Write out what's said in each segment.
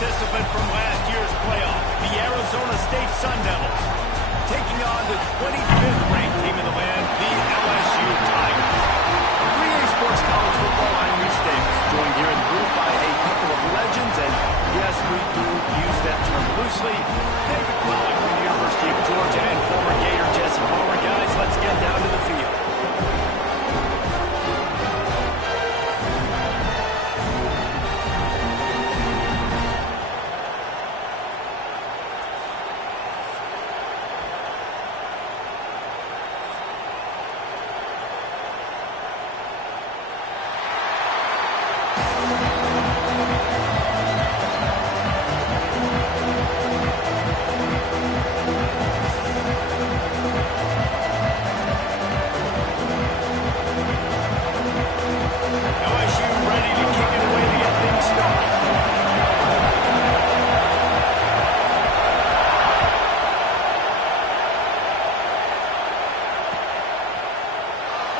participant from last year's playoff, the Arizona State Sun Devils, taking on the 25th ranked team in the land, the LSU Tigers. 3A Sports College Football, I'm Reese Davis, joined here in the booth by a couple of legends, and yes, we do use that term loosely. David Pollack from the University of Georgia and former Gator Jesse Palmer. Guys, let's get down to the field.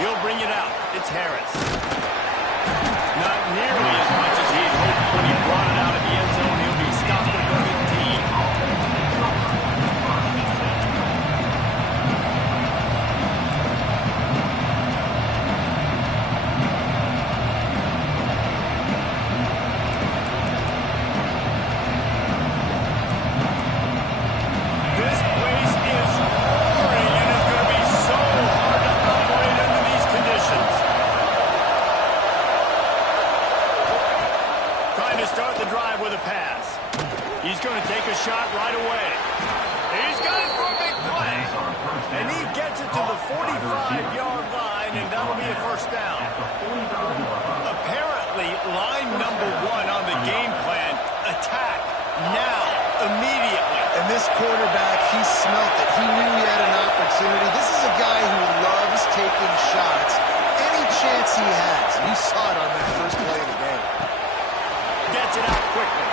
He'll bring it out. It's Harris. Not nearly as much as he had hoped when he brought it out of the end zone. He'll be stopped at the 15. This place is roaring and is going to be so hard to operate under these conditions. Trying to start the drive with a pass. He's going to take a shot right away. He's got it for a big play. And he gets it to the 45-yard line, and that'll be a first down. Apparently, line number one on the game plan, attack now, immediately. And this quarterback, he smelt it. He knew he had an opportunity. This is a guy who loves taking shots any chance he has. You saw it on that first play of the game. Gets it out quickly.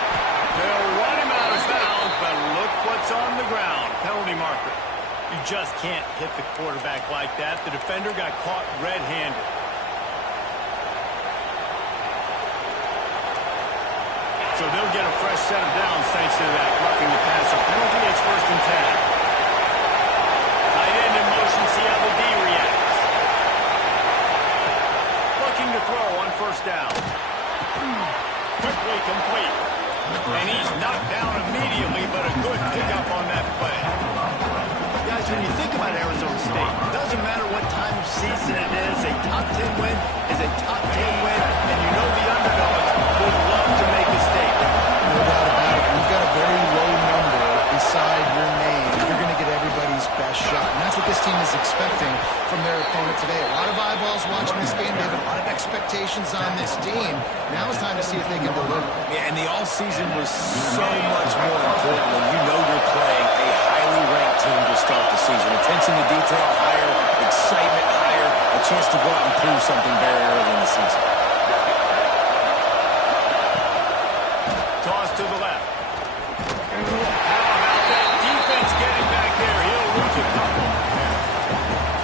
They'll run him out of bounds, but look what's on the ground. Penalty marker. You just can't hit the quarterback like that. The defender got caught red-handed. So they'll get a fresh set of downs thanks to that roughing the passer penalty. It's 1st and 10. Tight end in motion, see how the D reacts. Looking to throw on 1st down. Quickly complete. And he's knocked down immediately, but a good pickup on that play. Guys, when you think about Arizona State, it doesn't matter what time of season it is. A top 10 win is a top 10 win, and you know the underdogs would love to make a statement. No doubt about it. We've got a very low number beside your name. You're going to get everybody's best shot. And that's what this team is expecting from their opponent today. A lot of eyeballs watching this game. They have a lot of expectations on this team. Now it's time to see if they can deliver. Yeah, and the all-season was so much more important when you know you're playing a highly ranked team to start the season. Attention to detail higher, excitement higher, a chance to go out and prove something very early in the season. Toss to the left. How about that defense getting back there? He'll lose a couple.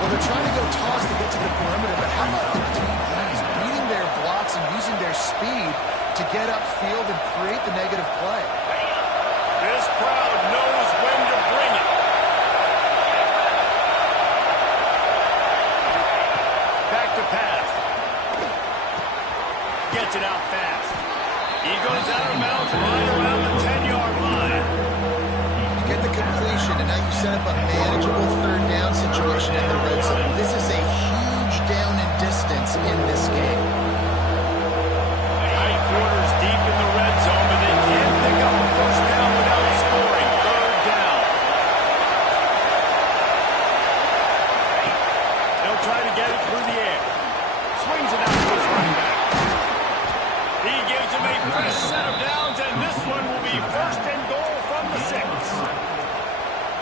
Well, they're trying to go toss to get to the perimeter, but how about the DBs beating their blocks and using their speed to get upfield and create the negative play? This crowd knows when to bring it. Back to pass. Gets it out fast. He goes out of bounds right around the 10-yard line. You get the completion, and now you set up a manageable third down situation in the red zone. This is a huge down in distance in this game. Tight quarters deep in the red zone, but they can't pick up a first down without scoring. 3rd down. They'll try to get it through the air. Swings it out to his running back. He gives him a fresh set of downs, and this one will be 1st and goal from the 6.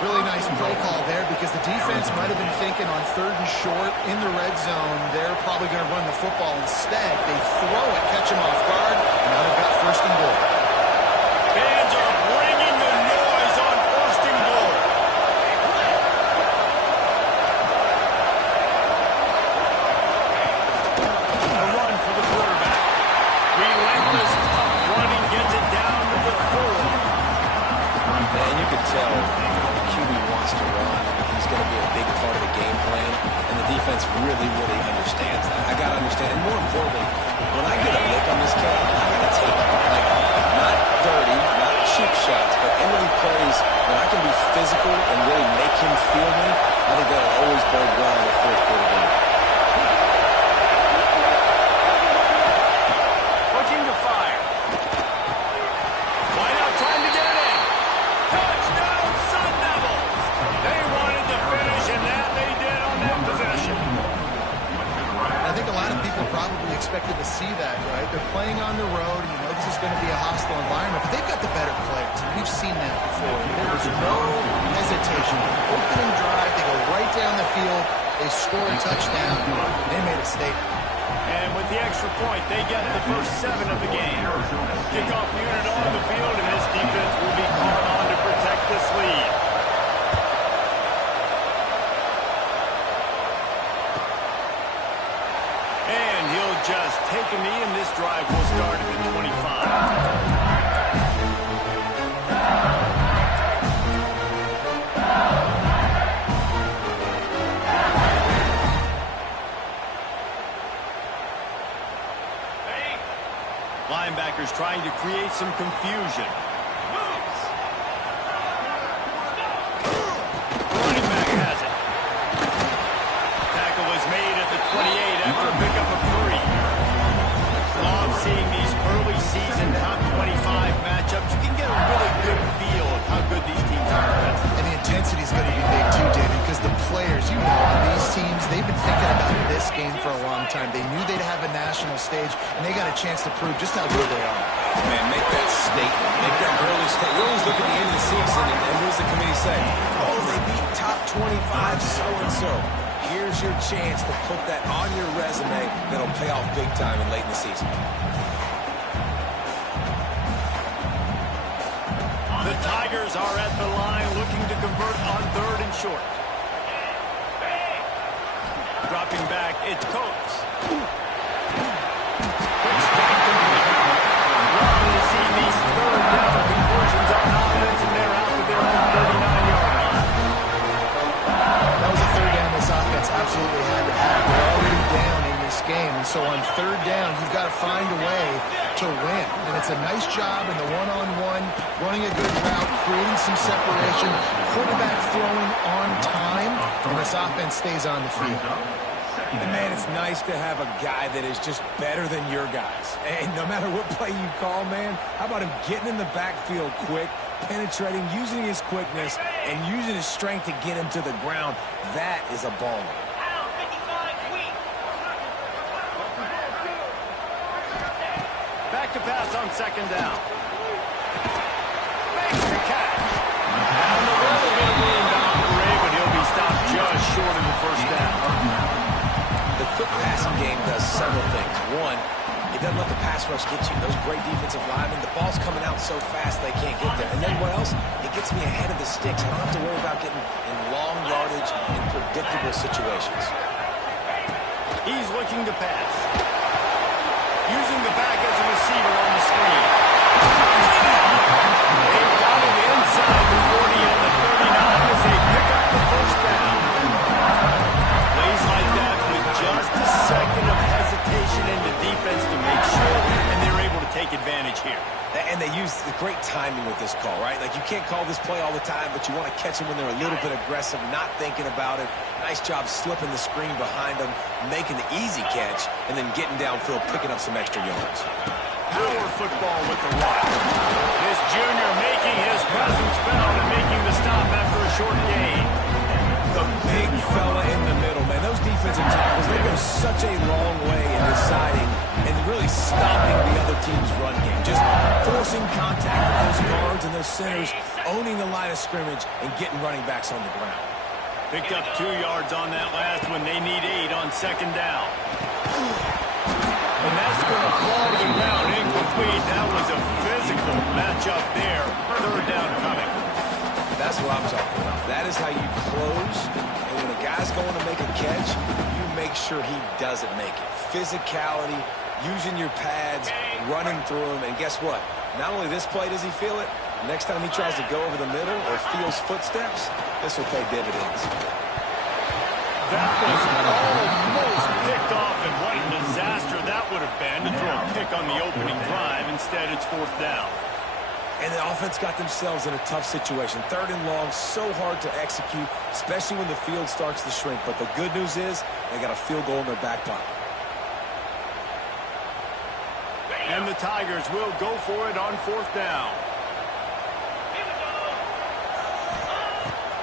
Really nice play call there because the defense might have been thinking on 3rd and short in the red zone. They're probably going to run the football instead. They throw it, catch him off guard, and now they've got 1st and goal. Fans are bringing the noise on 1st and goal. A run for the quarterback. Relentless, tough running gets it down to the 4. expected to see that, right? They're playing on the road, and you know this is going to be a hostile environment, but they've got the better players, and we've seen that before. There was no hesitation. Opening drive, they go right down the field, they score a touchdown, they made a statement. And with the extra point, they get the first 7 of the game. Kickoff unit on the field, and this defense will be called on to protect this lead. And he'll just take a knee, and this drive will start at the 25. Linebackers trying to create some confusion. Running back has it. Tackle was made at the 28 after a pickup of 3. Love seeing these early season top 25 matchups. You can get a really good feel of how good these teams are. And the intensity is going to be big too, David, because the players, you know, on these teams, they've been thinking about this game for a long time. They knew they'd have a national stage, and they got a chance to prove just how good they are. Man, make that statement. Make that early statement. You always look at the end of the season, and what does the committee say? Oh, they beat top 25 so-and-so. Here's your chance to put that on your resume that'll pay off big time and late in the season. The Tigers are at the line looking to convert on 3rd and short. Dropping back, it's Coates. Quick strike complete. Long to see these 3rd down conversions on offense, and they're out to their own 39-yard line. That was a 3rd down this offense absolutely had to have. They're already down in this game, and so on 3rd down, you've got to find a way to win. And it's a nice job in the one-on-one, running a good route, creating some separation, quarterback throwing on time, and this offense stays on the field. And man, it's nice to have a guy that is just better than your guys. And no matter what play you call, man, how about him getting in the backfield quick, penetrating, using his quickness, and using his strength to get him to the ground. That is a baller. Back to pass on 2nd down. Makes the catch. Down the road, a bit of room to operate, but he'll be stopped just short of the 1st down. The quick passing game does several things. One, it doesn't let the pass rush get you. Those great defensive linemen, the ball's coming out so fast they can't get there. And then what else? It gets me ahead of the sticks. I don't have to worry about getting in long yardage in predictable situations. He's looking to pass. Using the back as a receiver on the screen. They've got it inside the 40 on the 39 as they pick up the 1st down. Plays like that with just a second of hesitation in the defense to make sure, and they're able to take advantage here. And they use the great timing with this call, right? Like, you can't call this play all the time, but you want to catch them when they're a little bit aggressive, not thinking about it. Nice job slipping the screen behind them, making the easy catch, and then getting downfield, picking up some extra yards. Power football with the run. This junior making his presence felt and making the stop after a short gain. The big fella in the middle, man. Those defensive tackles, they go such a long way in deciding and really stopping the other team's run game. Just forcing contact with those guards and those centers, owning the line of scrimmage, and getting running backs on the ground. Picked up 2 yards on that last one. They need 8 on 2nd down. And that's going to fall to the ground. Incomplete. That was a physical matchup there. 3rd down coming. That's what I'm talking about. That is how you close. And when a guy's going to make a catch, you make sure he doesn't make it. Physicality, using your pads, running through him. And guess what? Not only this play does he feel it, next time he tries to go over the middle or feels footsteps, this will pay dividends. That was almost picked off, and what a disaster that would have been to throw a pick on the opening drive. Instead, it's 4th down. And the offense got themselves in a tough situation. 3rd and long, so hard to execute, especially when the field starts to shrink. But the good news is they got a field goal in their back pocket. And the Tigers will go for it on 4th down.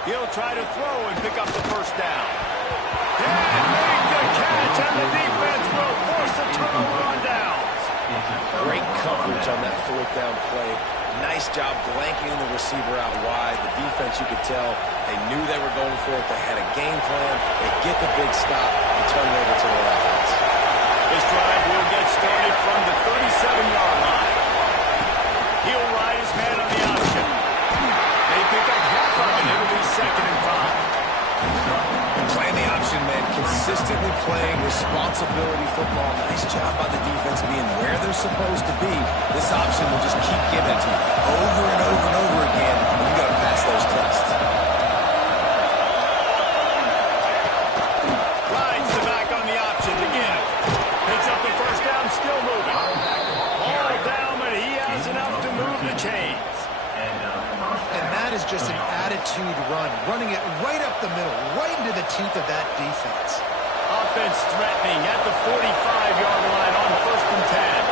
He'll try to throw and pick up the 1st down. And make the catch, and the defense will force a turnover on downs. Great coverage on that fourth down play. Nice job blanking the receiver out wide. The defense, you could tell, they knew they were going for it. They had a game plan. They get the big stop and turn it over to their offense. This drive will get started from the 37-yard line. He'll ride his man on the option. They pick up half of it. It'll be 2nd and 5. Playing the option, man. Consistently playing responsibility football. Nice job by the defense being where they're supposed to be. This option will just keep giving it to you over and over and over again. And you got to pass those tests. Rides the back on the option again. Picks up the first down, still moving. All down, but he has enough to move the chains. And that is just an attitude run, running it right up the middle, right into the teeth of that defense. Offense threatening at the 45-yard line on 1st and 10.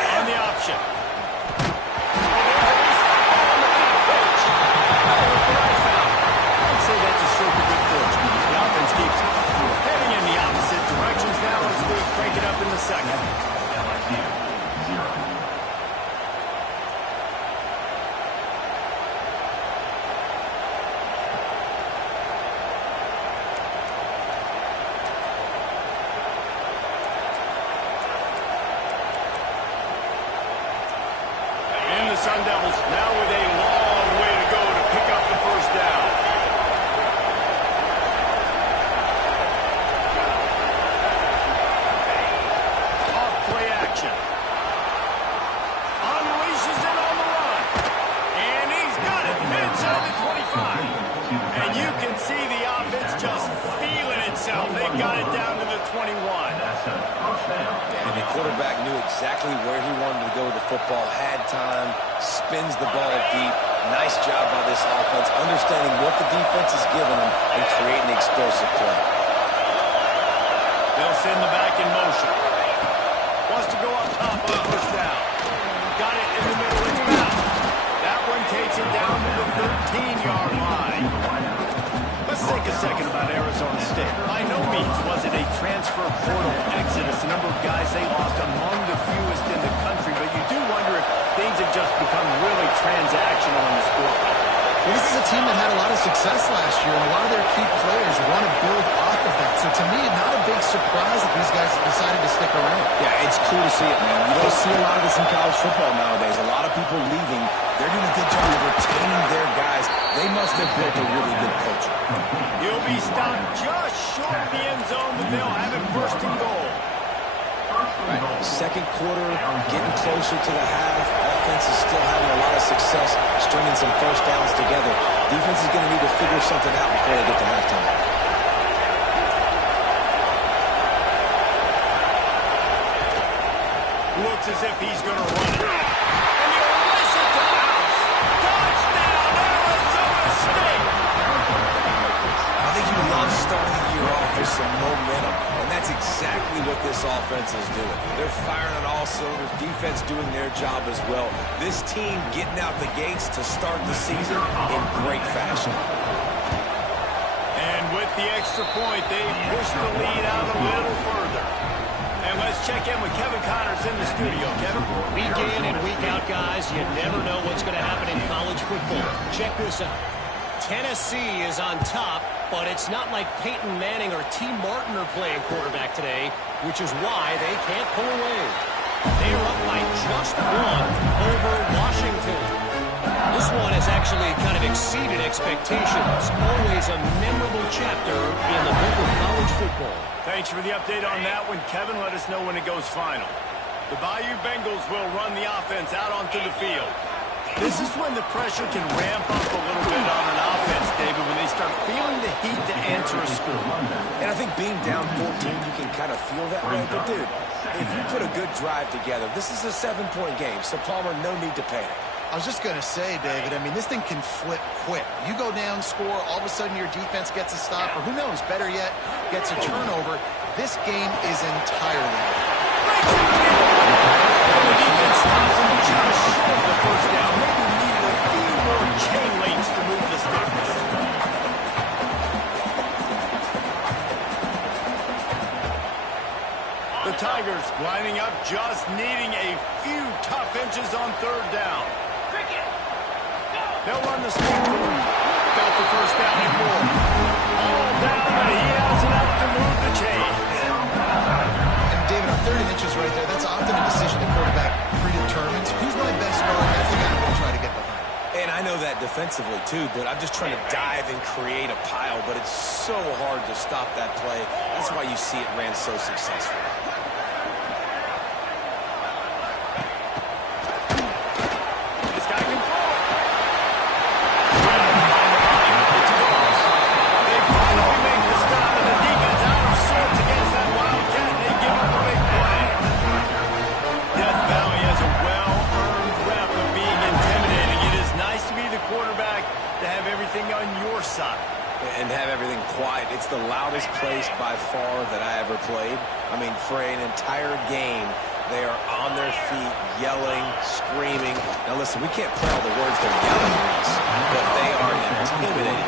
On the option. I'd say that's a stroke of good fortune. The offense keeps heading in the opposite directions now as we crank it up in the second. LSU 0. And the Sun Devils now with a long way to go to pick up the first down. Off play action. Unleashes it on the run. And he's got it inside the 25. And you can see the offense just feeling itself. They've got it down to the 21. And the quarterback knew exactly where he wanted to go with the football, had time, spins the ball deep. Nice job by this offense, understanding what the defense is giving them and creating explosive play. They'll send the back in motion. Wants to go up top on the first down. Got it in the middle. It's back. That one takes it down to the 13-yard line. Let's take a second about Arizona State. By no means was it a transfer portal exodus. The number of guys they lost among the fewest in the country, but you do wonder if things have just become really transactional in the sport. Well, this is a team that had a lot of success last year, and a lot of their key players want to build off of that. So to me, not a big surprise that these guys have decided to stick around. Yeah, it's cool to see it, man. You don't see a lot of this in college football nowadays. A lot of people leaving. They're doing a good job of retaining their guys. They must have built a really good culture. He'll be stopped just short of the end zone, but they'll have it 1st and goal. Right. Second quarter, getting closer to the half. Offense is still having a lot of success stringing some first downs together. Defense is going to need to figure something out before they get to halftime. Looks as if he's going to run it. And he'll race it to the house. Touchdown, Arizona State! I think you love starting the year off with some momentum, and that's exactly what this offense is doing. They're firing on all cylinders, defense doing their job as well. This team getting out the gates to start the season in great fashion. And with the extra point, they push the lead out a little further. And let's check in with Kevin Connors in the studio. Kevin? Week in and week out, guys, you never know what's going to happen in college football. Check this out. Tennessee is on top, but it's not like Peyton Manning or T. Martin are playing quarterback today, which is why they can't pull away. They are up by just one over Washington. This one has actually kind of exceeded expectations. Always a memorable chapter in the book of college football. Thanks for the update on that one, Kevin. Let us know when it goes final. The Bayou Bengals will run the offense out onto the field. This is when the pressure can ramp up a little bit on an offense, David, when they start feeling the heat to answer a score. And I think being down 14, you can kind of feel that way. But, dude, if you put a good drive together, this is a 7-point game, so Palmer, no need to panic. I was just going to say, David, I mean, this thing can flip quick. You go down, score, all of a sudden your defense gets a stop, or who knows, better yet, gets a turnover. This game is entirely different. defense stops him just short of the first down. Maybe needed a few more chain links to move the sticks. The Tigers lining up, just needing a few tough inches on third down. They'll run the stick. Got the first down and more. All down, and he has enough to move the chain. And David, on 30 inches right there, that's often a decision the quarterback predetermines. Who's my best guard? That's the guy I'm going to try to get behind. And I know that defensively, too, but I'm just trying to dive and create a pile, but it's so hard to stop that play. That's why you see it ran so successful. This guy can throw. It's close. They finally make the stop, and the defense out of sorts against that Wildcat. They give up a big play. Death Valley has a well-earned rep of being intimidating. It is nice to be the quarterback to have everything on your side. And have everything quiet. It's the loudest place by far that I ever played. I mean, for an entire game, they are on their feet, yelling, screaming. Now listen, we can't play all the words they're yelling, Reese, but they are intimidating.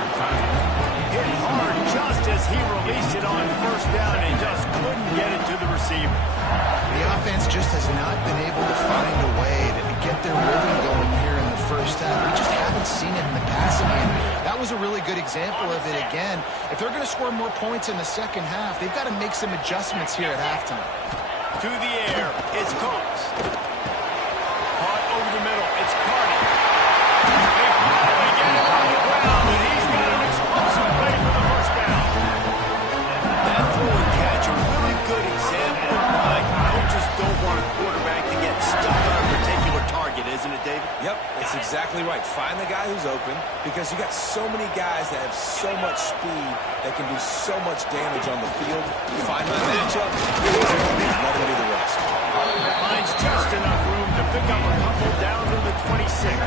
Hit hard just as he released it on first down and just couldn't get it to the receiver. The offense just has not been able to find a way to get their rhythm going here in the first half. We just haven't seen it in the passing game. That was a really good example of it again. If they're going to score more points in the second half, they've got to make some adjustments here at halftime. To the air, it's Coates. Caught over the middle, it's Carney. They finally get him on the ground, and he's got an explosive play for the first down. That throw and catch, a really good example of why coaches don't want a quarterback to get stuck on a particular target, isn't it, David? Yep, that's exactly right. Find the guy who's open, because you got so many guys that have so much speed that can do so much damage on the field. You find my matchup, let him do the rest. Finds just enough room to pick up a couple down to the 26.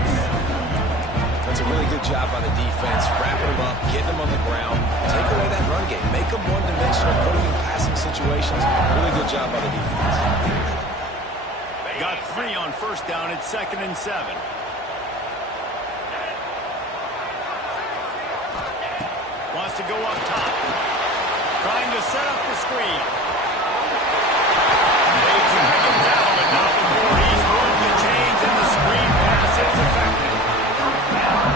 That's a really good job by the defense, wrapping them up, getting them on the ground, take away that run game, make them one-dimensional, put them in passing situations. Really good job by the defense. Got 3 on first down at 2nd and 7. Wants to go up top. Trying to set up the screen. They drag him down, but not before he's moved the chains, and the screen pass is effective.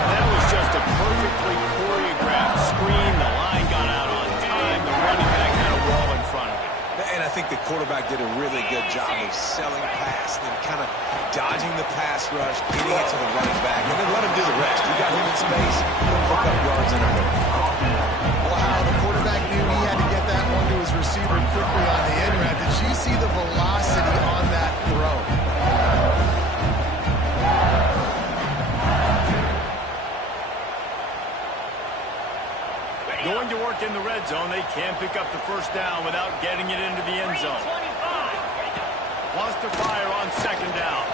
That was just a perfectly choreographed screen. The line got out on time. The running back had a wall in front of him. And I think the quarterback did a really good job of selling past and kind of dodging the pass rush, getting it to the running back, and then let him do the rest. You got him in space, he'll pick up yards in a hurry. Wow, the quarterback knew he had to get that one to his receiver quickly on the end route. Did you see the velocity on that throw? Going to work in the red zone. They can't pick up the first down without getting it into the end zone. Wants to fire on 2nd down.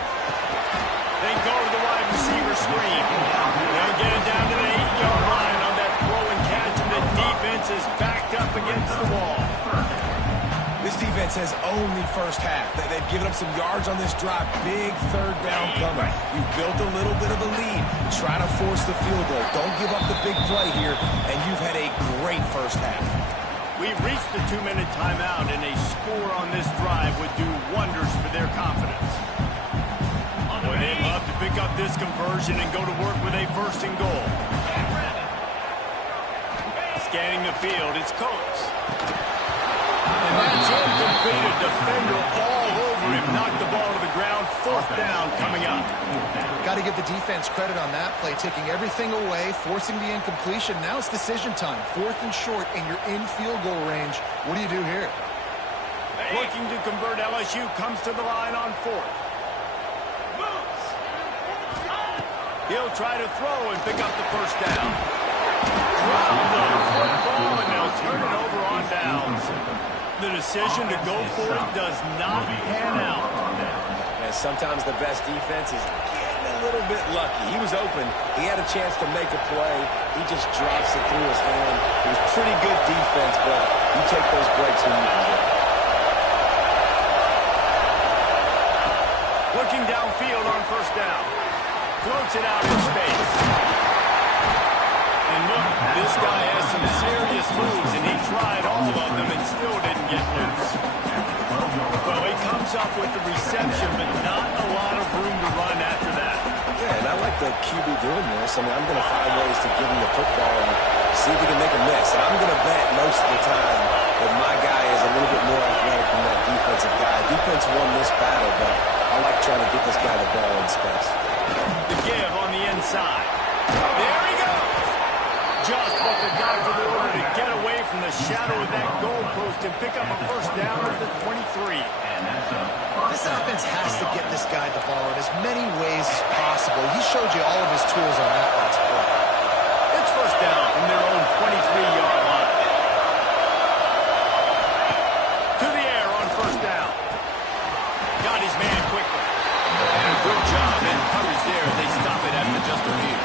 They go to the wide receiver screen. They'll get it down to the 8-yard line on that throw and catch, and the defense is backed up against the wall. This defense has only first half. They've given up some yards on this drive. Big third down coming. You built a little bit of a lead. Try to force the field goal. Don't give up the big play here, and you've had a great first half. We've reached the 2-minute timeout, and a score on this drive would do wonders for their confidence. They'd love to pick up this conversion and go to work with a 1st and goal. Scanning the field, it's Coates. And that's incomplete. A defender all over him. Knocked the ball to the ground. 4th down coming up. Got to give the defense credit on that play, taking everything away, forcing the incompletion. Now it's decision time. 4th and short, and you're in field goal range. What do you do here? Looking to convert, LSU comes to the line on 4th. He'll try to throw and pick up the first down. Drop the football, and they'll turn it over on downs. The decision to go for it does not pan out. And sometimes the best defense is getting a little bit lucky. He was open. He had a chance to make a play. He just drops it through his hand. It was pretty good defense, but you take those breaks when you can get it. Looking downfield on first down. Floats it out in space. And look, this guy has some serious moves, and he tried all of them and still didn't get loose. Well, he comes up with the reception, but not a lot of room to run after that. Yeah, and I like the QB doing this. I mean, I'm going to find ways to give him the football and see if he can make a miss. And I'm going to bet most of the time that my guy is a little bit more athletic than that defensive guy. Defense won this battle, but I like trying to get this guy the ball in space. The give on the inside. There he goes. Just what the doctor ordered to get away from the shadow of that goalpost and pick up a first down at the 23. This offense has to get this guy the ball in as many ways as possible. He showed you all of his tools on that last play. It's first down from their own 23-yard line. To the air on first down. Got his man quickly. And a good job in coverage there. They stop it after just a few.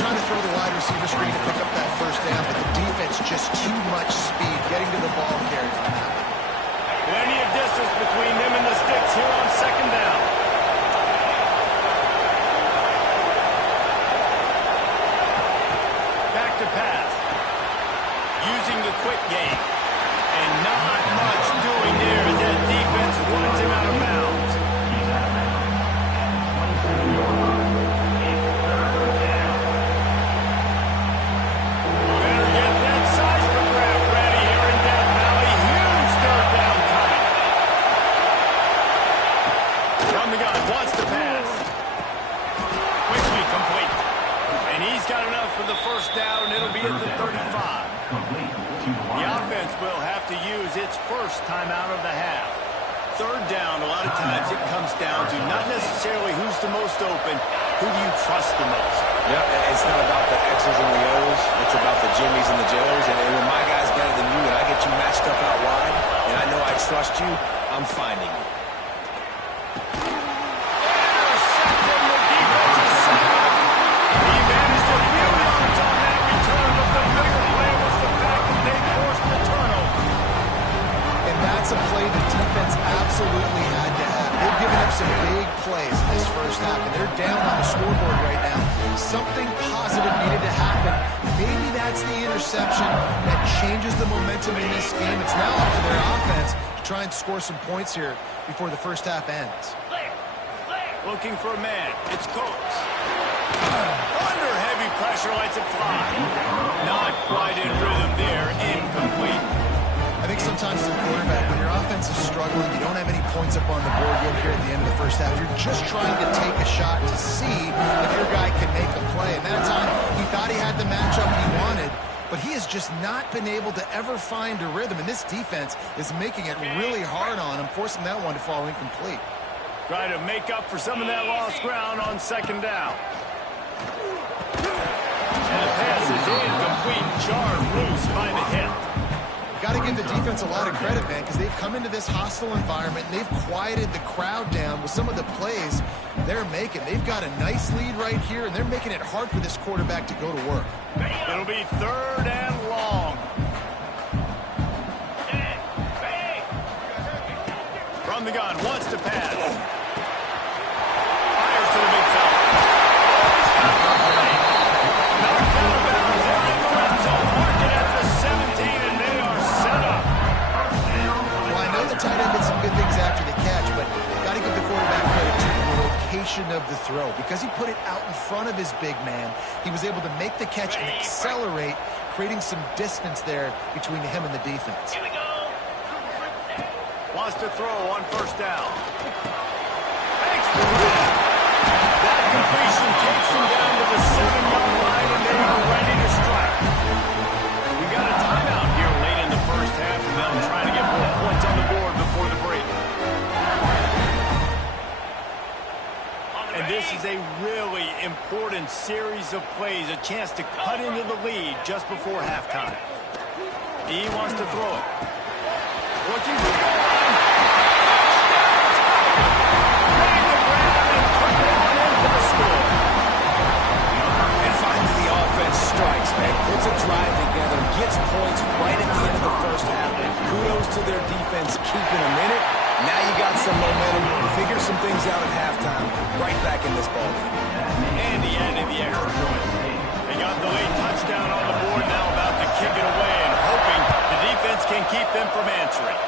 Trying to throw the wide receiver screen to pick up that first down, but the defense just too much speed getting to the ball carrier on that one. Plenty of distance between them and the sticks here on second down. Back to pass. Using the quick game. And not much doing there as that defense runs him out of bounds. Better get that seismograph ready here in Death Valley. Huge third down coming. From the gun, wants to pass. Quickly complete. And he's got enough for the first down, and it'll be at the 35. The offense will have to use its first timeout of the half. Third down, a lot of times it comes down to not necessarily who's the most open, who do you trust the most? Yeah, it's not about the X's and the O's. It's about the Jimmies and the Joes. And when my guy's better than you and I get you matched up out wide, and I know I trust you, I'm finding you. Intercepted the defensive side. He managed to reel yards on that return, but the bigger play was the fact that they forced the turnover. And that's a play the defense absolutely had to have. They've given up some big plays in this first half, and they're down on the scoreboard right now. Something positive needed to happen. Maybe that's the interception that changes the momentum in this game. It's now up to their offense to try and score some points here before the first half ends. Looking for a man. It's Coates. Under heavy pressure, lets it fly. Not quite in rhythm there. Incomplete. I think sometimes as a quarterback, when your offense is struggling, you don't have any points up on the board yet here at the end of the first half. You're just trying to take a shot to see if your guy can make a play. And that time, he thought he had the matchup he wanted, but he has just not been able to ever find a rhythm. And this defense is making it really hard on him, forcing that one to fall incomplete. Try to make up for some of that lost ground on second down. And the pass is incomplete, jarred loose by the hip. Got to give the defense a lot of credit, man, because they've come into this hostile environment and they've quieted the crowd down with some of the plays they're making. They've got a nice lead right here, and they're making it hard for this quarterback to go to work. It'll be third and long. From the gun, wants to pass. Fires to the big fella. He's got the play. Knocked out of bounds. They're in the red zone. Mark it at the 17, and they are set up. Well, I know the tight end did some good things after the catch, but got to give the quarterback credit to the location of the throw. Because he put it out in front of his big man, he was able to make the catch and accelerate, creating some distance there between him and the defense. Here we go. Wants to throw on first down. Thanks for that. That completion takes him down to the 7-yard line, and they are ready to strike. We got a timeout here late in the first half, and they'll try to get more points on the board before the break. And this is a really important series of plays, a chance to cut into the lead just before halftime. He wants to throw it. Looking for the goal line. Ready to grab and put it on in for the score. And finally the offense strikes, man. Puts a drive together, gets points right at the end of the first half. Kudos to their defense keeping them in it. Now you got some momentum. Figure some things out at halftime. Right back in this ballgame. And he added the extra point. They got the late touchdown on the board, now about to kick it away and hoping the defense can keep them from answering.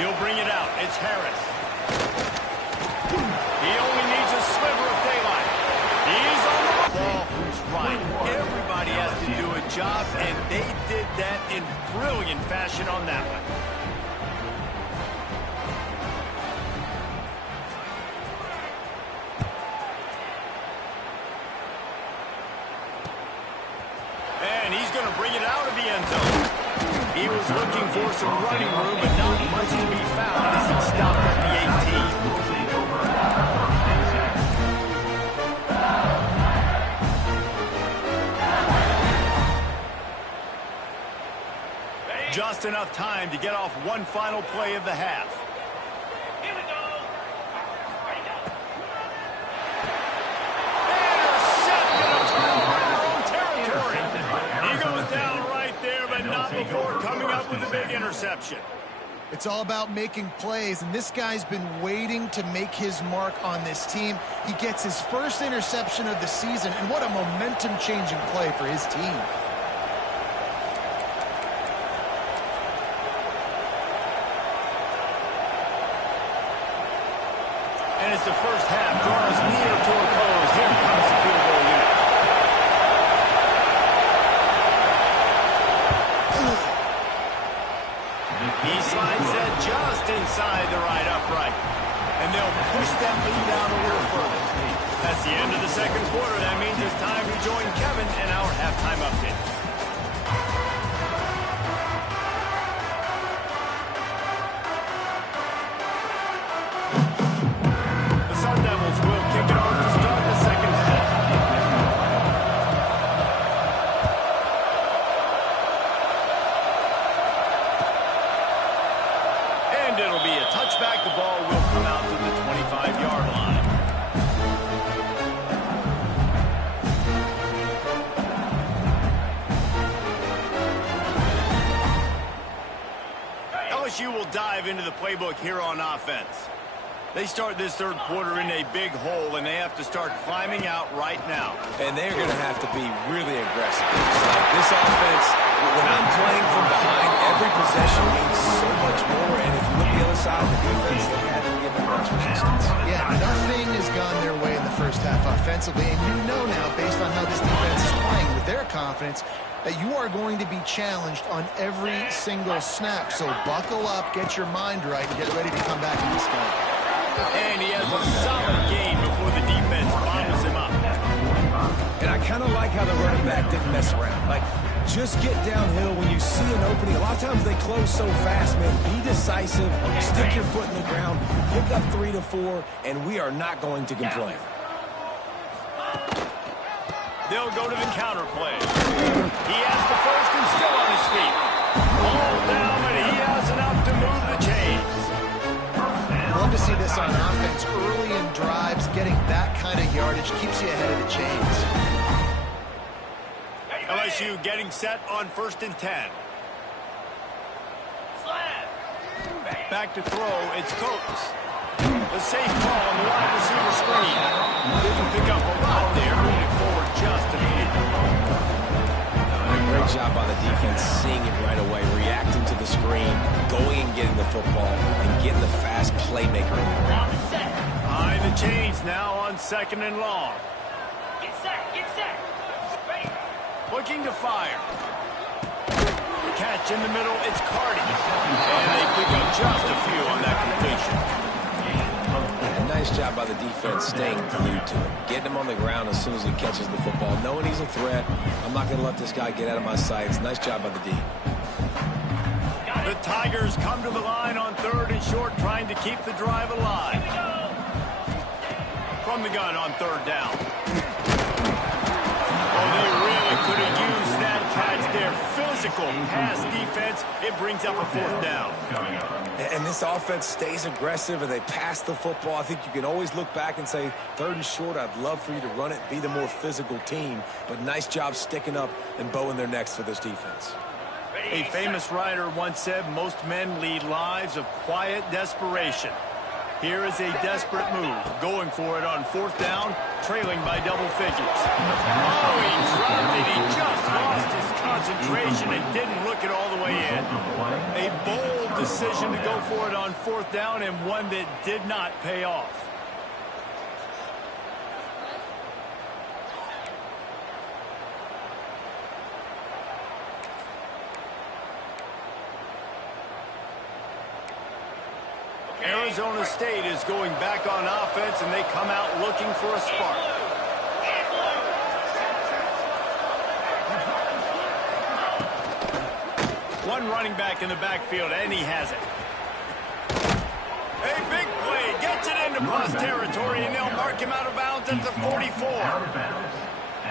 He'll bring it out. It's Harris. He only needs a sliver of daylight. He's on the ball. Who's right? Everybody has to do a job, and they did that in brilliant fashion on that one. And he's going to bring it out of the end zone. He was looking for some running room, but not much to be found as he stopped at the 18. Just enough time to get off one final play of the half. Here we go. Intercepted, a turnover in their own territory. He goes down right there, but not before coming up with a big interception. It's all about making plays, and this guy's been waiting to make his mark on this team. He gets his first interception of the season, and what a momentum-changing play for his team. And as the first half draws near to a close, here comes the field goal unit. He slides that just inside the right upright. And they'll push that lead out a little further. That's the end of the second quarter. That means it's time to join Kevin and our halftime update. It'll be a touchback. The ball will come out to the 25-yard line. LSU will dive into the playbook here on offense. They start this third quarter in a big hole, and they have to start climbing out right now. And they're going to have to be really aggressive. Like this offense, when I'm playing from behind, every possession means so much more. And if you look the other side of the defense, they haven't given much resistance. Yeah, nothing has gone their way in the first half offensively. And you know now, based on how this defense is playing with their confidence, that you are going to be challenged on every single snap. So buckle up, get your mind right, and get ready to come back in this game. And he has a solid gain before the defense bottles him up. And I kind of like how the running back didn't mess around. Like, just get downhill when you see an opening. A lot of times they close so fast, man. Be decisive, stick your foot in the ground, pick up 3 to 4, and we are not going to complain. They'll go to the counter play. He has the first and still on his feet. All down, but he has enough to move the chains. Love to see this on offense early in drives. Getting that kind of yardage keeps you ahead of the chains. LSU getting set on 1st and 10. Back to throw, it's Coates. The safe call on the wide receiver screen. Didn't pick up a lot there, moving forward just a bit. Great job by the defense, seeing it right away, reacting to the screen, going and getting the football, and getting the fast playmaker in the ground. Behind the chains now on 2nd and long. Get set, get set. Ready. Looking to fire. Catch in the middle, it's Cardi. And they pick up just a few on that completion. Nice job by the defense staying glued to him, getting him on the ground as soon as he catches the football, knowing he's a threat. I'm not going to let this guy get out of my sights. Nice job by the D. The Tigers come to the line on 3rd and short, trying to keep the drive alive. From the gun on 3rd down. Oh, they really could have used that catch there. Physical pass defense. It brings up a 4th down. And this offense stays aggressive and they pass the football. I think you can always look back and say, 3rd and short, I'd love for you to run it, be the more physical team. But nice job sticking up and bowing their necks for this defense. A famous writer once said most men lead lives of quiet desperation. Here is a desperate move, going for it on 4th down, trailing by double figures. Oh, he dropped it. He just lost his concentration and didn't look it all the way in. A bold decision to go for it on 4th down and one that did not pay off. Arizona State is going back on offense, and they come out looking for a spark. One running back in the backfield, and he has it. A big play, gets it into plus territory, and they'll mark him out of bounds at the 44.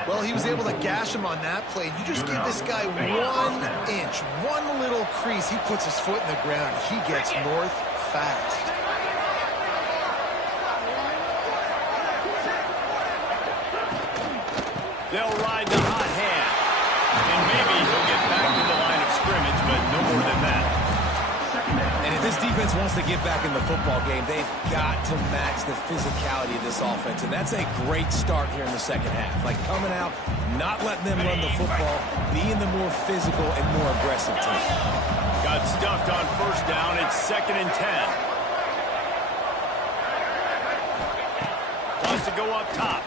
Well, he was able to gash him on that play. You just give this guy 1 inch, one little crease. He puts his foot in the ground. He gets north fast. They'll ride the hot hand. And maybe he'll get back to the line of scrimmage, but no more than that. And if this defense wants to get back in the football game, they've got to match the physicality of this offense. And that's a great start here in the second half. Like coming out, not letting them run the football, being the more physical and more aggressive team. Got stuffed on 1st down. It's 2nd and 10. Wants to go up top.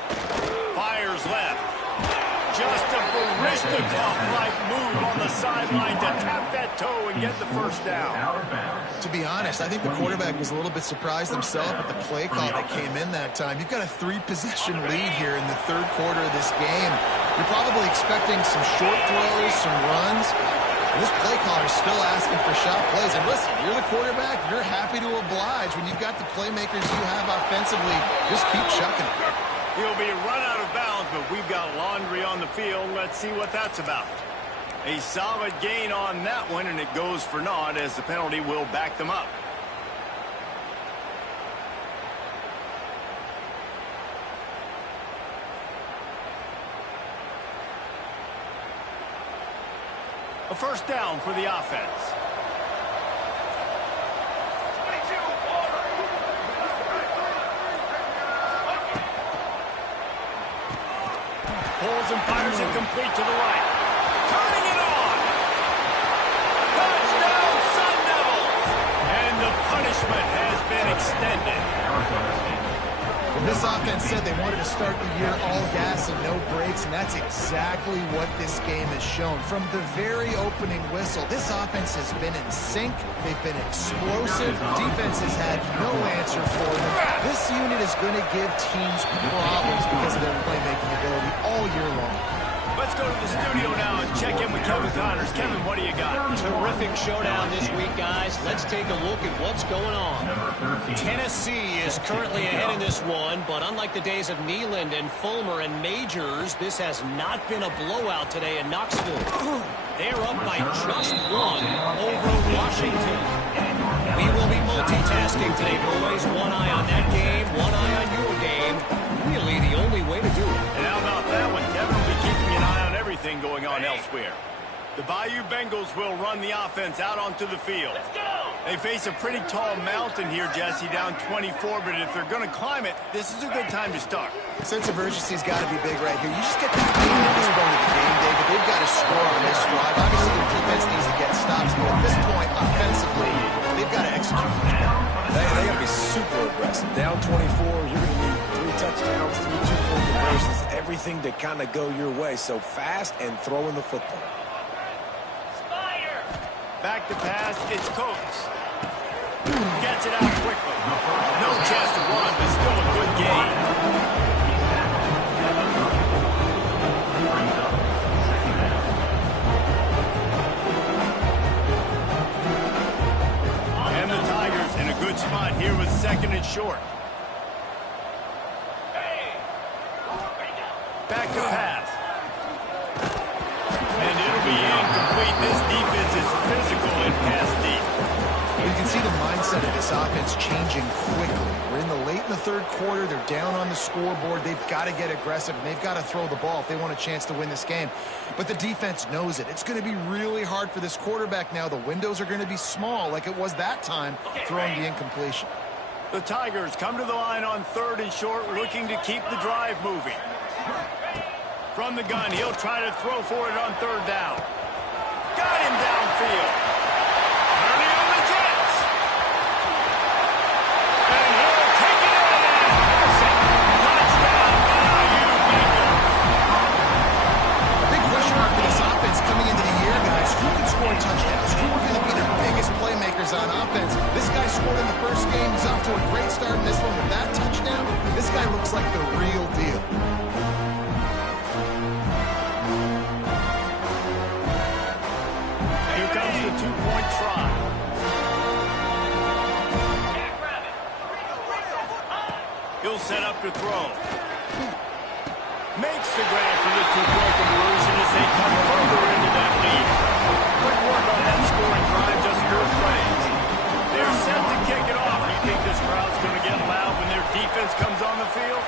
Fires left. Just a Barishnikov-like move on the sideline to tap that toe and get the 1st down. To be honest, I think the quarterback was a little bit surprised himself at the play call that came in that time. You've got a 3-possession lead here in the 3rd quarter of this game. You're probably expecting some short throws, some runs. This play caller is still asking for shot plays. And listen, you're the quarterback. You're happy to oblige. When you've got the playmakers you have offensively, just keep chucking it. He'll be run out of bounds, but we've got laundry on the field. Let's see what that's about. A solid gain on that one, and it goes for naught as the penalty will back them up. A 1st down for the offense. Pulls and fires it complete to the right. Turning it on. Touchdown, Sun Devils. And the punishment has been extended. This offense said they wanted to start the year all gas and no brakes, and that's exactly what this game has shown. From the very opening whistle, this offense has been in sync. They've been explosive. Defense has had no answer for them. This unit is going to give teams problems because of their playmaking ability all year long. Let's go to the studio now and check in with Kevin Connors. Kevin, what do you got? Terrific showdown this week, guys. Let's take a look at what's going on. Tennessee is currently ahead in this one, but unlike the days of Neyland and Fulmer and Majors, this has not been a blowout today in Knoxville. They're up by just 1 over Washington. We will be multitasking today, boys. One eye on that game, one eye on your game. Really the only way to do it. And how about that one, Kevin? We'll be keeping an eye on everything going on elsewhere. The Bayou Bengals will run the offense out onto the field. They face a pretty tall mountain here, Jesse, down 24, but if they're going to climb it, this is a good time to start. Sense of urgency's got to be big right here. You just get the feeling at this point of the game, David. They've got to score on this drive. Obviously, their defense needs to get stops, but at this point, offensively, they've got to execute. They got to be super aggressive. Down 24, you're going to need 3 touchdowns, 3 two-point conversions, everything to kind of go your way. So fast and throwing the football. Back to pass, it's Coates. Gets it out quickly. No chance to run, but still a good gain. And the Tigers in a good spot here with 2nd and short. Back to pass. And it'll be incomplete. This defense is physical and pass deep. You can see the mindset of this offense changing quickly. We're late in the third quarter. They're down on the scoreboard. They've got to get aggressive, and they've got to throw the ball if they want a chance to win this game. But the defense knows it. It's going to be really hard for this quarterback now. The windows are going to be small like it was that time throwing the incompletion. The Tigers come to the line on 3rd and short, looking to keep the drive moving. From the gun, he'll try to throw for it on 3rd down. Got him downfield. Turning on the Jets. And he'll take it in and pass it. Touchdown, LSU Bengals. A big question mark for this offense coming into the year, guys. Who can score touchdowns? Who are going to be their biggest playmakers on offense? This guy scored in the first game. He's off to a great start in this one with that touchdown. This guy looks like the real deal. Two-point try. He'll set up to throw. Makes the grab for the 2-point conversion as they come further into that lead. Good work on that scoring drive, just 4 plays. They're set to kick it off. You think this crowd's going to get loud when their defense comes on the field?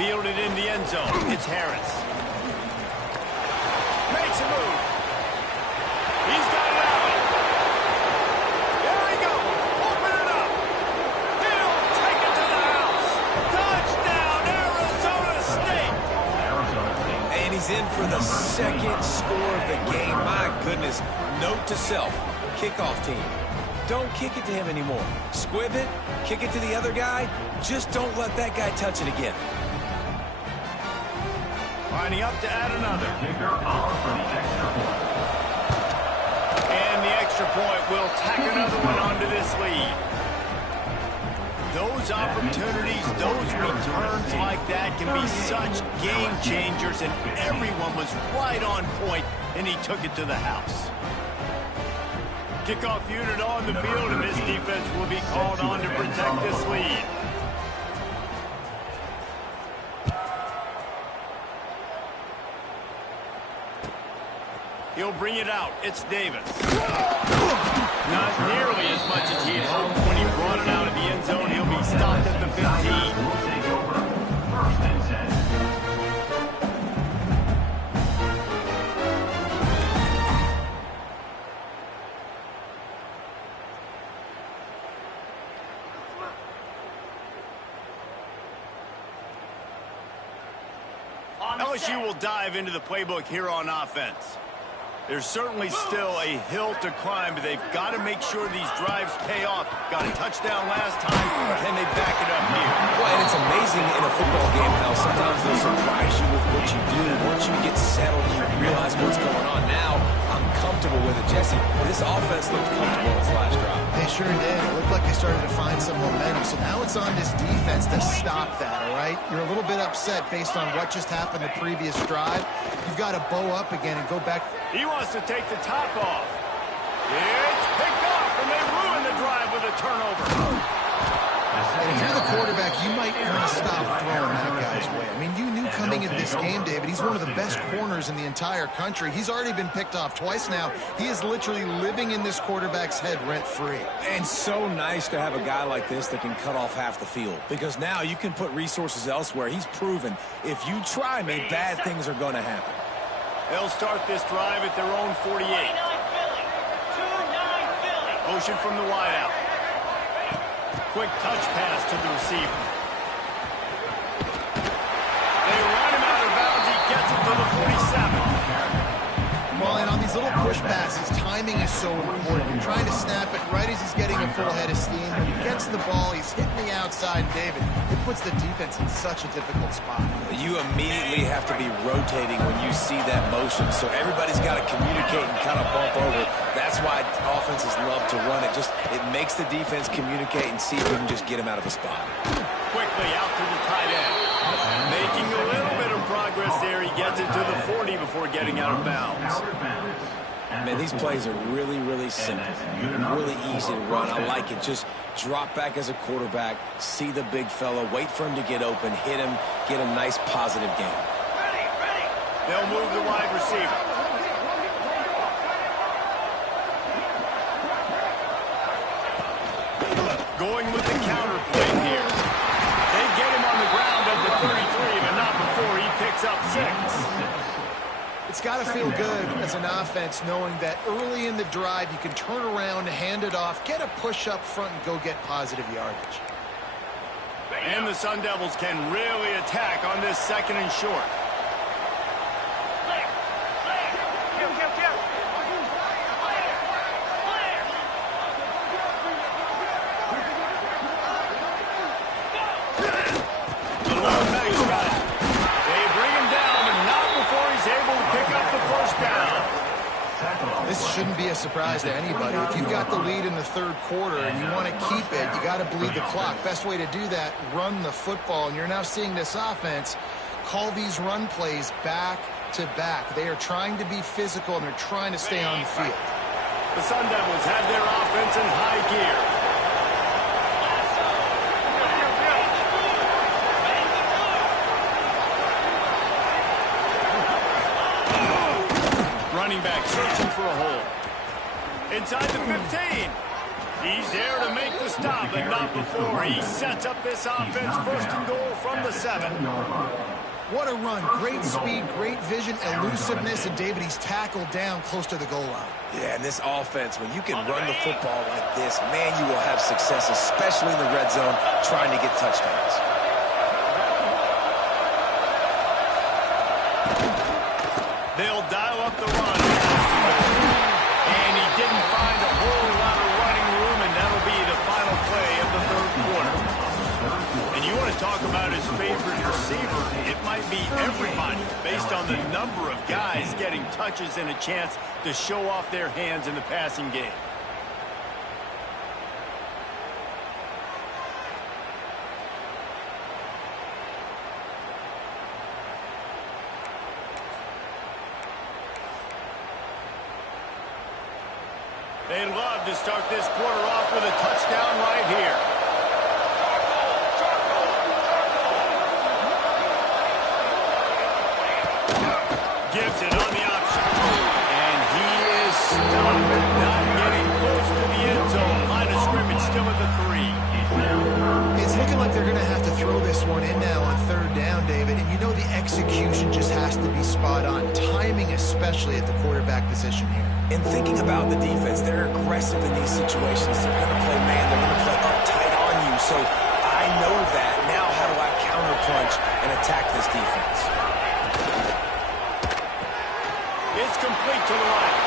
Fielded in the end zone. It's Harris. Makes a move. He's got it out. There he goes. Open it up. He'll take it to the house. Touchdown, Arizona State. And he's in for the 2nd score of the game. My goodness. Note to self. Kickoff team. Don't kick it to him anymore. Squib it. Kick it to the other guy. Just don't let that guy touch it again. Lining up to add another. Kicker off for the extra point. And the extra point will tack another one onto this lead. Those opportunities, those returns like that can be such game changers, and everyone was right on point, and he took it to the house. Kickoff unit on the field, and this defense will be called on to protect this lead. He'll bring it out. It's Davis. Not nearly as much as he had hoped when he brought it out of the end zone. He'll be stopped at the 15. Will take over. 1st and 10. LSU will dive into the playbook here on offense. There's certainly still a hill to climb, but they've got to make sure these drives pay off. Got a touchdown last time, and they back it up here. Well, and it's amazing in a football game how sometimes they'll surprise you with what you do. Once you get settled, you realize what's going on. Now, I'm comfortable with it. Jesse, this offense looked comfortable in its last drive. They sure did. It looked like they started to find some momentum. So now it's on this defense to stop that, all right? You're a little bit upset based on what just happened the previous drive. You've got to bow up again and go back. He wants to take the top off. It's picked off, and they ruin the drive with a turnover. And if you're the quarterback, you might want to stop throwing that guy's way. I mean, you knew coming into this game, David, he's one of the best corners in the entire country. He's already been picked off twice now. He is literally living in this quarterback's head rent-free. And so nice to have a guy like this that can cut off half the field, because now you can put resources elsewhere. He's proven if you try me, bad things are going to happen. They'll start this drive at their own 48. 29 Philly. 29 Philly. Motion from the wideout. Quick touch pass to the receiver. They run him out of bounds. He gets it to the 47. Well, and on these little push passes, timing is so important. You're trying to snap it right as he's getting a full head of steam. When he gets the ball, he's hitting the outside, David. It puts the defense in such a difficult spot. You immediately have to be rotating when you see that motion, so everybody's got to communicate and kind of bump over. That's why offenses love to run it. It makes the defense communicate and see if we can just get him out of a spot. Quickly out to the tight end. Making a little bit of progress there. He gets it to the 40 before getting out of bounds. Man, these plays are really, really simple. Really easy to run. I like it. Just drop back as a quarterback, see the big fella, wait for him to get open, hit him, get a nice positive game. They'll move the wide receiver. going with the counter play here. They get him on the ground at the 33, but not before he picks up 6. It's got to feel good as an offense knowing that early in the drive you can turn around, hand it off, get a push up front, and go get positive yardage. And the Sun Devils can really attack on this 2nd and short. This shouldn't be a surprise to anybody. If you've got the lead in the 3rd quarter and you want to keep it, you got to bleed the clock. Best way to do that, run the football. And you're now seeing this offense call these run plays back to back. They are trying to be physical, and they're trying to stay on the field. The Sun Devils have their offense in high gear. Running back searching for a hole. Inside the 15. He's there to make the stop, but not before. He sets up this offense 1st and goal from the 7. What a run. Great speed, great vision, elusiveness, and David, he's tackled down close to the goal line. Yeah, and this offense, when you can run the football like this, man, you will have success, especially in the red zone, trying to get touchdowns. They'll dial up the run. And he didn't find a whole lot of running room, and that'll be the final play of the 3rd quarter. And you want to talk about his favorite receiver, it might be everybody based on the number of guys getting touches and a chance to show off their hands in the passing game. They'd love to start this quarter off with a touchdown right here. Gives it on the option. And he is stopped. Not getting close to the end zone. Line of scrimmage still at the 3. It's looking like they're going to have to throw this one in now on 3rd down, David. And you know the execution just has to be spot on. Timing especially at the quarterback position here. And thinking about the defense, they're aggressive in these situations. They're going to play man. They're going to play up tight on you. So I know that. Now how do I counterpunch and attack this defense? It's complete to the right.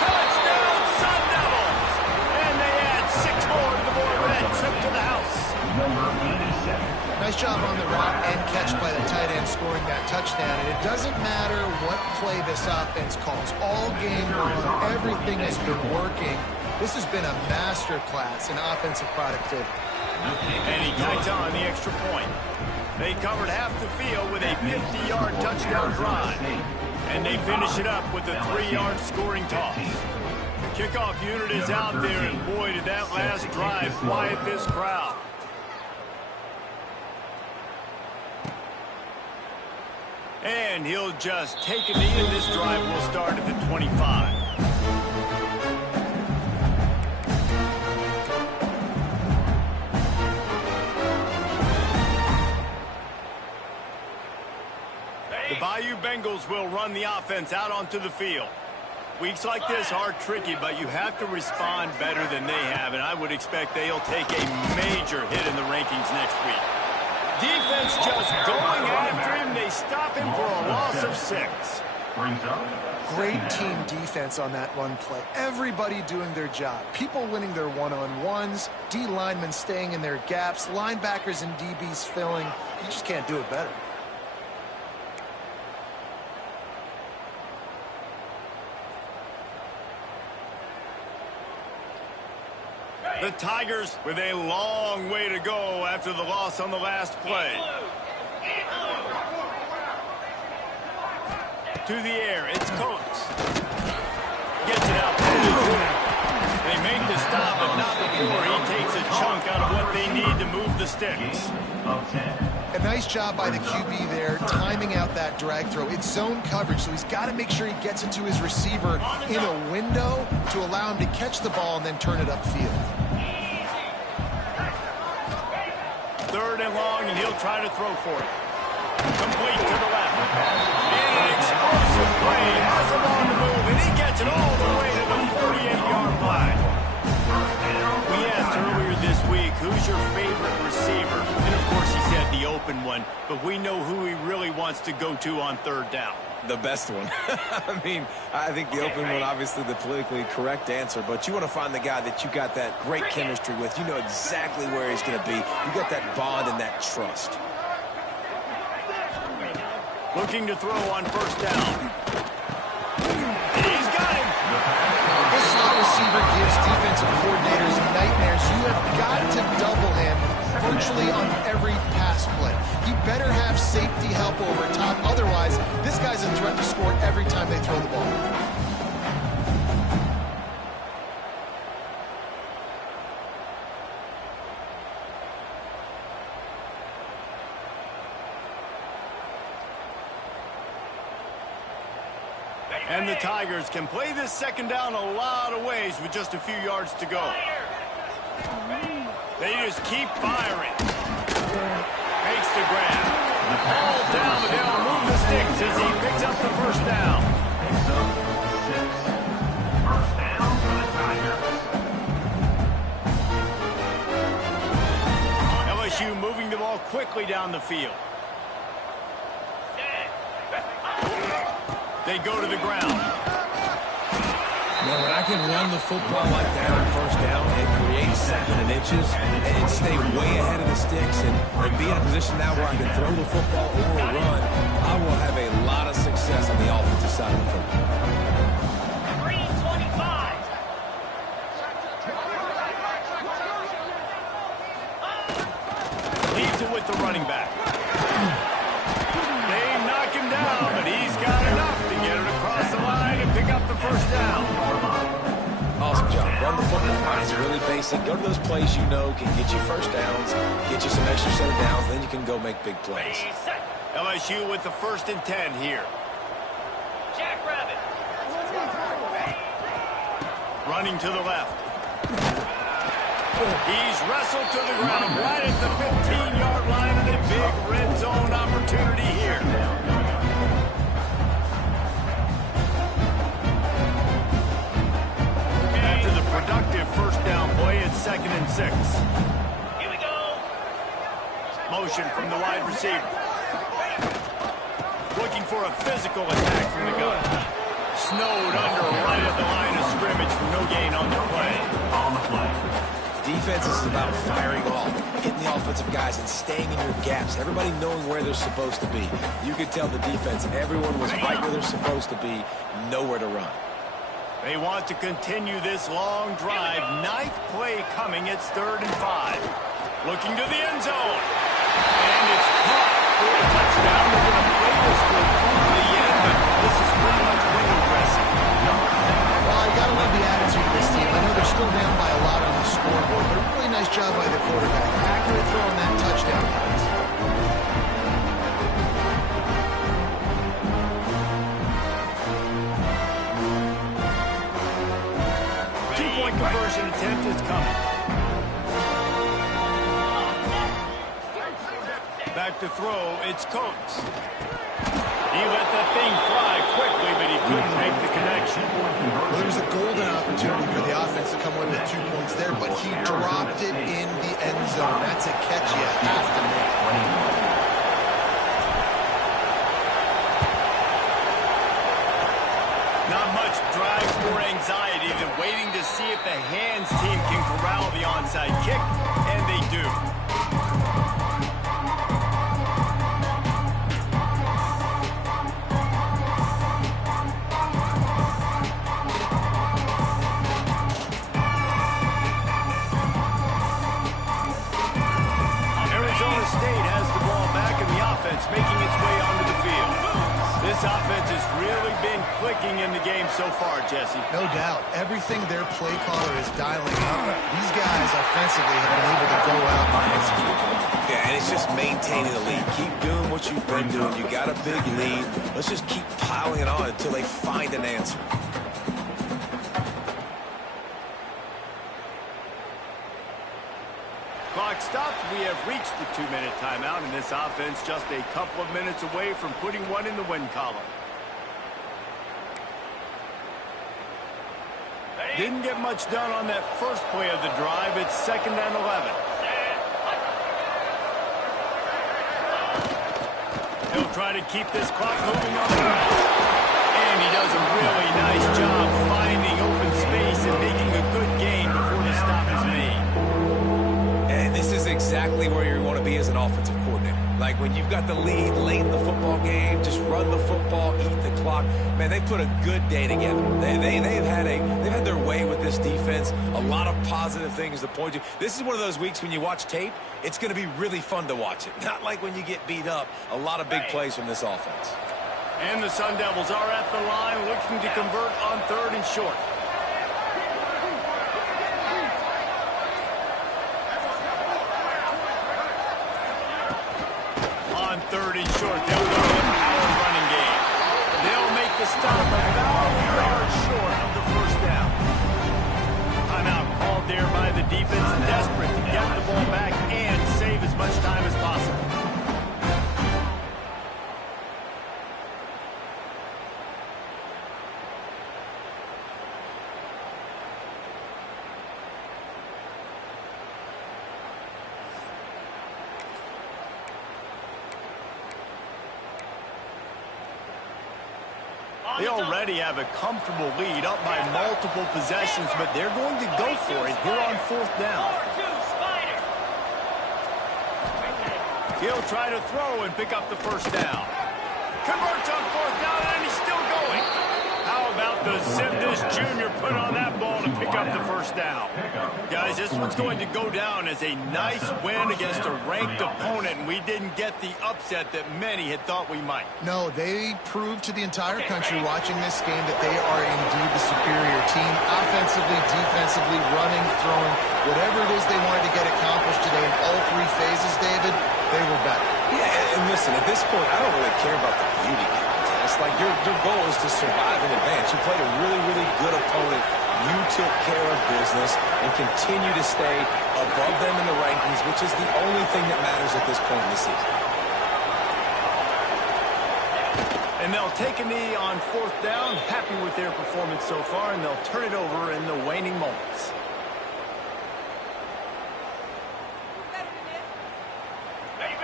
Touchdown, Sun Devils! And they add 6 more to the board with that trip to the house. Nice job on the route and catch by the tight end scoring that touchdown. And it doesn't matter what play this offense calls. All game long, everything has been working. This has been a master class in offensive productivity. And he kites on the extra point. They covered half the field with a 50-yard touchdown drive. And they finish it up with a 3-yard scoring toss. The kickoff unit is out there, and boy, did that last drive quiet this crowd. And he'll just take a knee, and this drive will start at the 25. The Bayou Bengals will run the offense out onto the field. Weeks like this are tricky, but you have to respond better than they have, and I would expect they'll take a major hit in the rankings next week. Defense just going after him. They stop him for a loss of 6. Great team defense on that run play. Everybody doing their job. People winning their one-on-ones, D linemen staying in their gaps, linebackers and DBs filling. You just can't do it better. The Tigers with a long way to go after the loss on the last play. To the air, it's Coates. Gets it out. They make the stop, but not before he takes a chunk out of what they need to move the sticks. A nice job by the QB there, timing out that drag throw. It's zone coverage, so he's got to make sure he gets it to his receiver in a window to allow him to catch the ball and then turn it upfield. long, and he'll try to throw for it. Complete to the left. And an explosive play. Has him on the move, and he gets it all the way to the 48-yard line. We asked earlier this week, who's your favorite receiver? And, of course, he said the open one, but we know who he really wants to go to on third down. The best one. I mean, I think the open one, obviously the politically correct answer, but you want to find the guy that you got that great chemistry with. You know exactly where he's going to be. You got that bond and that trust. Looking to throw on first down. He's got him. This slot receiver gives defensive coordinators nightmares. You have got to double him virtually on every pass play. He better have safety help over top. Otherwise, this guy's a threat to score every time they throw the ball. And the Tigers can play this second down a lot of ways with just a few yards to go. They just keep firing. Makes the grab. All down, but they'll move the sticks as he picks up the first down. First down for the Tigers. LSU moving the ball quickly down the field. They go to the ground. Now, when I can run the football like that on first down and create 2nd and inches and stay way ahead of the sticks and be in a position now where I can throw the football or run, I will have a lot of success on the offensive side of the football. Green 25. Leaves it with the running back. They knock him down, but he's got enough to get it across the line and pick up the first down. Awesome job. Run the football. It's really basic. Go to those plays you know can get you first downs, get you some extra set of downs, then you can go make big plays. Set. LSU with the 1st and 10 here. Jackrabbit. Running to the left. He's wrestled to the ground right at the 15-yard line, and a big red zone opportunity here. After the productive first down play, it's 2nd and 6. Here we go. Motion from the wide receiver. Looking for a physical attack from the gun. Snowed under right at the line of scrimmage for no gain on the play. On the play. Defense is about firing off, hitting the offensive guys and staying in your gaps, everybody knowing where they're supposed to be. You could tell the defense, everyone was right where they're supposed to be, nowhere to run. They want to continue this long drive. 9th play coming. It's 3rd and 5. Looking to the end zone. And it's caught for a touchdown. They're going to play this one through the end, but this is pretty much window dressing. Well, I got to love the attitude of this team. I know they're still down by a lot on the scoreboard, but a really nice job by the quarterback. Accurate throw on that touchdown pass. Two-point conversion attempt is coming. Back to throw, it's Coates. He let that thing fly quickly, but he couldn't make the connection. Well, there was a golden opportunity for the offense to come away with 2 points there, but he dropped it in the end zone. That's a catch you have to make. Not much drives more anxiety than waiting to see if the hands team can corral the onside kick, and they do. Making its way onto the field. This offense has really been clicking in the game so far, Jesse. No doubt. Everything their play caller is dialing up. These guys offensively have been able to go out and execute. Yeah, and it's just maintaining the lead. Keep doing what you've been doing. You got a big lead. Let's just keep piling it on until they find an answer. Clock stopped we have reached the 2-minute timeout, and this offense just a couple of minutes away from putting one in the win column. Didn't get much done on that first play of the drive. It's 2nd and 11. He'll try to keep this clock moving on the ground. And he does a really nice job finding open space and making a good gain before the stop is made. And this is exactly where you want to be as an offensive coordinator. Like when you've got the lead late in the football game, just run the football, eat the clock. Man, they put a good day together. They've had their way with this defense. A lot of positive things to point to. This is one of those weeks when you watch tape, it's going to be really fun to watch it. Not like when you get beat up. A lot of big plays from this offense. And the Sun Devils are at the line looking to convert on 3rd and short. On 3rd and short, they'll go with a power running game. They'll make the stop about a yard short of the first down. Timeout called there by the defense, desperate to get the ball back and save as much time as possible. They already have a comfortable lead up by multiple possessions, but they're going to go for it here on 4th down. He'll try to throw and pick up the first down. Converts on 4th down, and he's still going. How about the zip this junior put on that ball to pick up the first down? Guys, this one's going to go down as a nice win against a ranked opponent, and we didn't get the upset that many had thought we might. No, they proved to the entire country watching this game that they are indeed the superior team. Offensively, defensively, running, throwing, whatever it is they wanted to get accomplished today in all 3 phases, David, they were better. Yeah, and listen, at this point, I don't really care about the beauty game. It's like your goal is to survive and advance. You played a really, really good opponent. You took care of business and continue to stay above them in the rankings, which is the only thing that matters at this point in the season. And they'll take a knee on 4th down, happy with their performance so far, and they'll turn it over in the waning moments.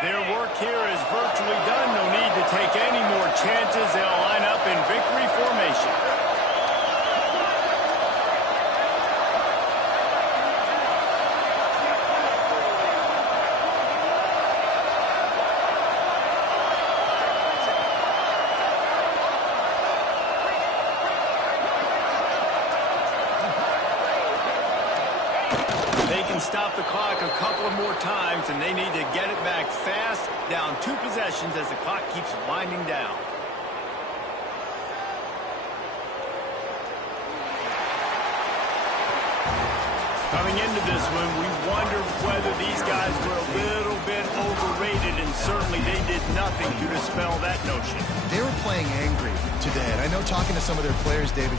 Their work here is virtually done. No need to take any more chances. They'll line up in victory formation. They can stop the clock a couple of more times, and they need to get it back fast, down 2 possessions as the clock keeps winding down. Coming into this one, we wondered whether these guys were a little bit overrated, and certainly they did nothing to dispel that notion. They were playing angry today, and I know talking to some of their players, David,